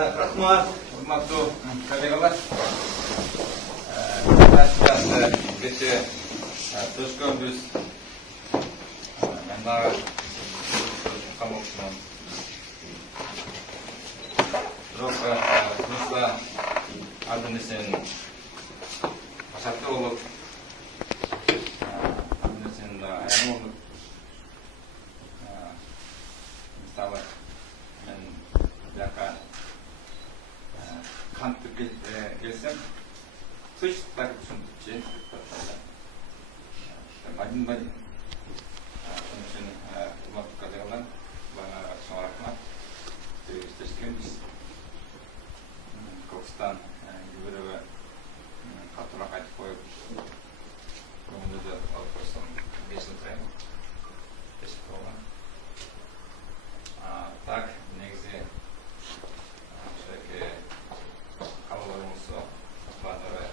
Рахмат, урматтуу коллегалар. Кече түшкөнбүз. Мен дагы камокчумун. Бирок турса ардын нерсени башаттуу болуп, ардын нерсени аягы болуп, мисалы мен жака кантып келсем, тыш так түшүнүпчү. Один в один. Onun için urmatlı kollegalar, bana akşam rahmat. Teşekkürüz. Kırgızistan gibi ve katırak aytıp koyup, bunu da alıp koysam geçiltireyim. Teşekkür olan. Так, негизи şöyle havalarımız o, bazıları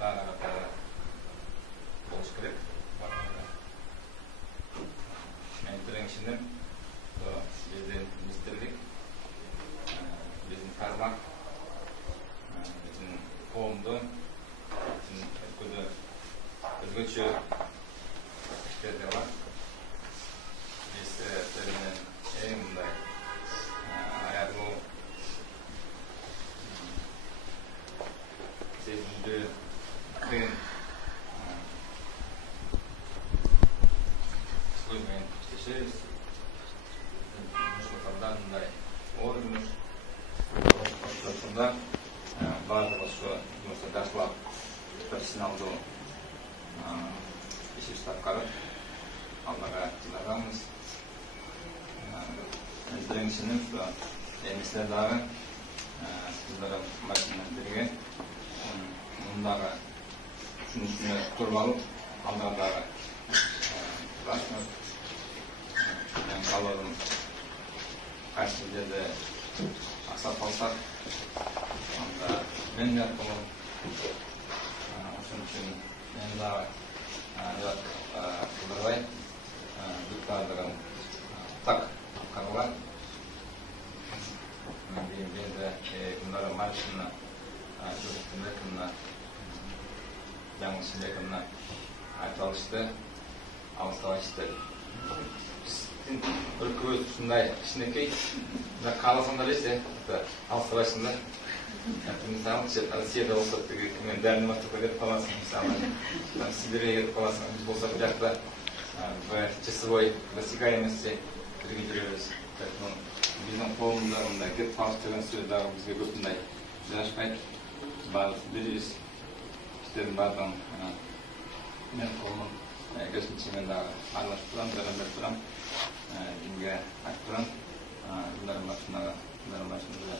daha болуш керек. Мен тиреңшиним биздин министрлик, биздин тармак, биздин коомду, биздин өлкөдө өзгөчө иштерде бар. Биз менен эң мындай аярлуу сезимдүү кыйын баардыгы ошо жашылап профессионалдуу иш аткарып алдарга чыгарганбыз. Тиреңшиним эмисилер дагы сиздер машина менен бирге мундагы түшүнүшүнө туруп алып алдарга дагы рахмат. Мен калыбым кайсы жерде аксап калсак, анда мен аркылуу ошон үчүн мен дагы кылдырбай бүт баардыгын так аткаргыла. Бизде күндөрү машина жумуштун жаңылышын экинина айтып алышты, алыстабайчы деп. Өлкөбүз ушундай кичинекей, кааласаңдар эсе алыстабайсыңдар. Мисалы Россияда болсо мен Дальневостокко кетип каласың, мисалы Сибирьге кетип каласың, биз болсо бул жакта в часовой досягаемости бирге жүрөбүз. Биздин колумузда мындай кетип калыш деген сөз дагы бизге көп мындай жарашпайт. Баардык бирибиз, иштердин баардыгын мен колумун көзүнчө мен дагы аралашып турам, жарандап турам. Кимге айтып турам, булардын башында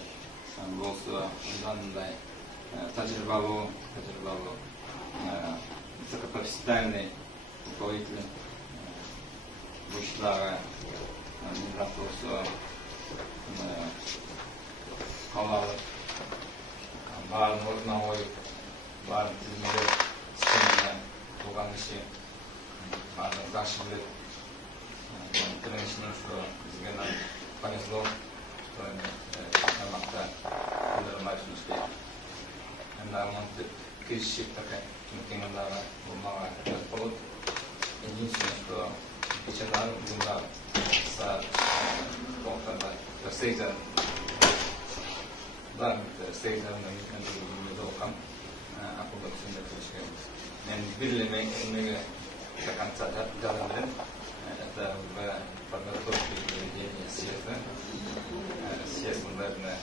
болсо мындай тажрыйбалуу, высокопрофессиональный руководитель бул иштагы мурат болсо калалып, баарын ордуна коюп, баарын тизимдеп, системада кылган иши баарын жакшы билет. Тиреңшиним что бизге повезло, что аймакта машина иштейт. Мен дагы монтип киришип такай кеңин дагы мага жазып болот. Единственное, что кече дагы бүгүн дагы саат 8:00 окам акылда түшүндүрүп беришкен. Мен бир эле эмеге до конца жазам элем. Это в подготовке проведения съезда, наверное,